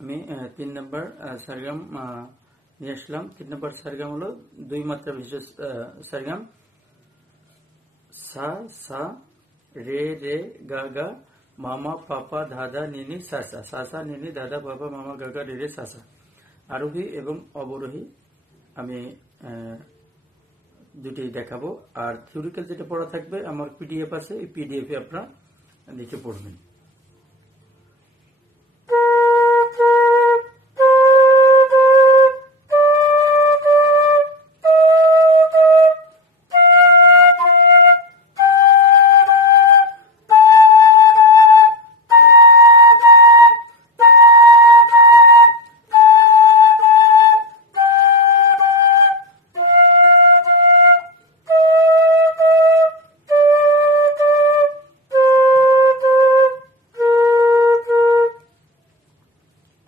আমি 3 নম্বর সারগাম নিয়ে আসলাম। 3 নম্বর সারগাম হলো 2 মাত্রা বিশিষ্ট সারগাম। সা সা রে রে গা গা মামা পাপা ধাদা নিনি সাসা, সাসা নিনি দাদা পাপা মামা গাগা রে রে সাসা। আরোহী এবং অবরোহী আমি দুটি দেখাবো। আর থিওরিক্যাল যেটা পড়া থাকবে আমার পিডিএফ আছে, এই পিডিএফ এ আপনারা লিখে পড়বেন।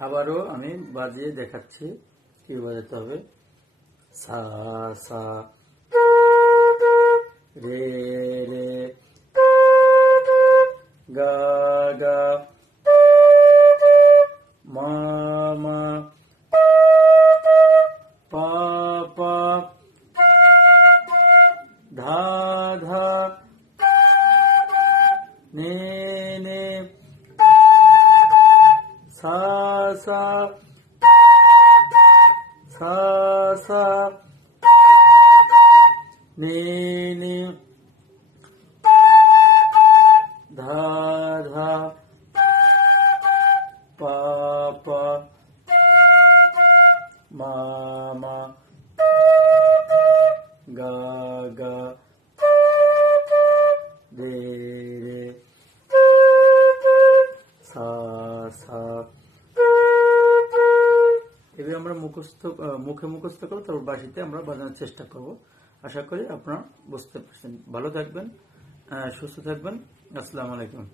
আবারও আমি বাজিয়ে দেখাচ্ছি কি বাজাতে হবে। সা সা রে রে গা গা মা মা পা পা ধা ধা নে নে সা সা সা সা নে নে ধা ধা পা পা মা মা গা গা রে রে সা সা। এবার আমরা মুখে মুখস্থ করবো, তারপর বাসিতে আমরা বাজানোর চেষ্টা করব। আশা করি আপনারা বুঝতে পারছেন। ভালো থাকবেন, সুস্থ থাকবেন। আসসালামু আলাইকুম।